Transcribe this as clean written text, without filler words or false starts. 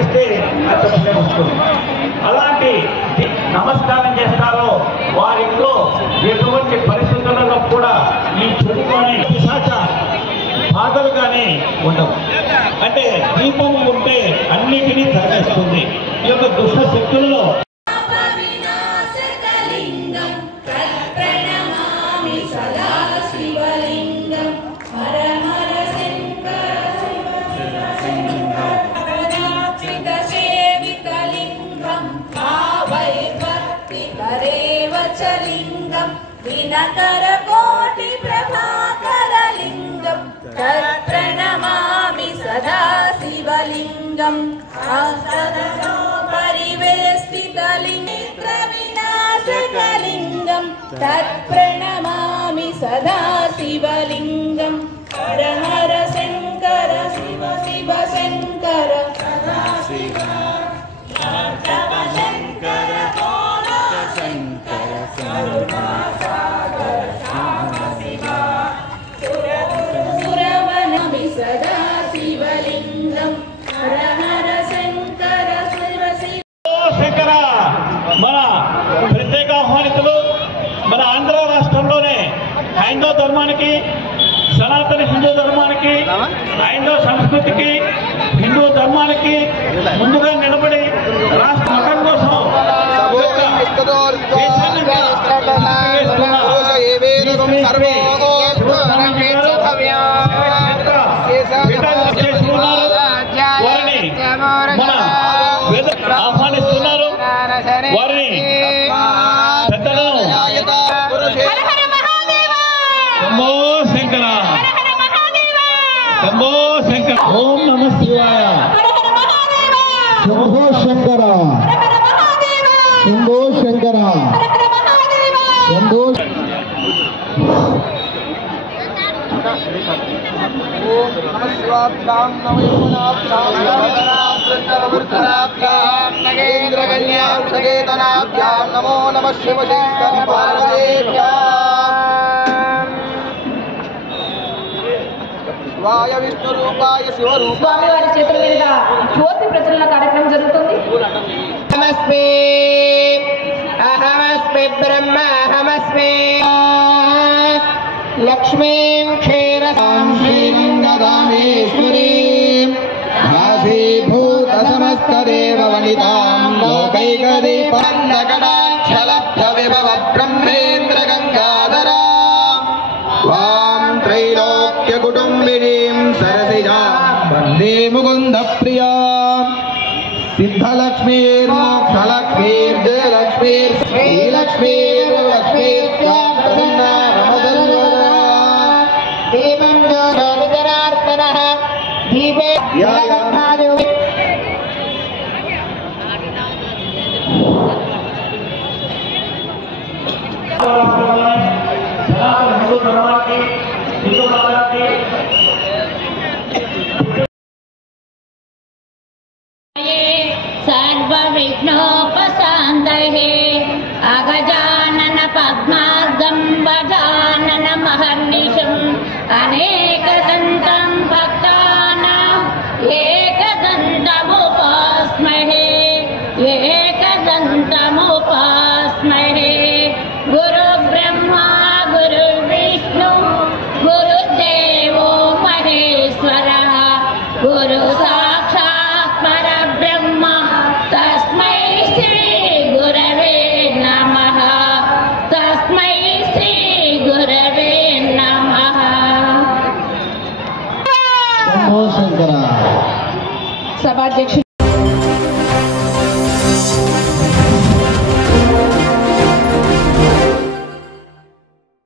చేస్తే అంత పుణ్యం వస్తుంది. అలాంటి నమస్కారం చేస్తారో వారిలో ఎటువంటి పరిస్థితులలో కూడా ఈ చెడుకొని పిశాచ బాధలు కానీ ఉండవు. అంటే దీపం ఉంటే అన్నిటినీ తరిగిస్తుంది. ఈ యొక్క దుష్ట శక్తులలో వినకర కోటి ప్రభాకరలింగం తత్ప్రణమామి సదా శివలింగం ఆసనో పరివేష్టితలింగ వినాశకలింగం తత్ప్రణమామి సదా శివలింగం హర హర శంకర శివ శివ శంకర సదా శివ శివ శంకర సదా శివలింగం హర హర శంకర శివ శివ శంకర. మన ప్రత్యేక ఆహ్వానితులు మన ఆంధ్ర రాష్ట్రంలోనే హైందవ ధర్మానికి, సనాతన హిందూ ధర్మానికి, హైందవ సంస్కృతికి, హిందూ ధర్మానికి ముందుగా నిలబడి రాష్ట్ర మతం కోసం ఆహ్వానిస్తున్నారు. వారిని పెద్దలను శంభో శంకర శంభో శంకర. ఓం నమ శివాయ. శంభో శంకర శంభో శంకర శంభో. నమో నమ శివ శివాయ విష్ణు రూపాయ శివరూపాయ. స్వామివారి చేతుల మీదుగా జ్యోతి ప్రచురణ కార్యక్రమం జరుగుతుంది. నమస్తే అహమస్మి బ్రహ్మ అహమస్మి లక్ష్మీం క్షీరసాం శ్రీరంగదామేశ్వరీం ఆసీభూత సమస్తదేవ వనితాం లోకైకదీపం జగడాక్షలబ్ధ విభవ బ్రహ్మేంద్ర గంగాధరా వాం త్రైలోక్య కుటుంబినీం సరసిజా వందే ముకుంద ప్రియా సిద్ధలక్ష్మీర్మోక్షలక్ష్మీర్జయలక్ష్మీర్ శ్రీలక్ష్మీర్లక్ష్మీర్ప్రసన్నా దీపం జనార్దనః దీపే హిందూ ధర్మానికి, హిందూ మతానికి సర్వ విఘ్నోపశాంతయే అగజానన పద్మార్గం గజానన మహర్నిశం అనేకదంతం భక్తానాం ఏకదంతముపాస్మహే ఏకదంతము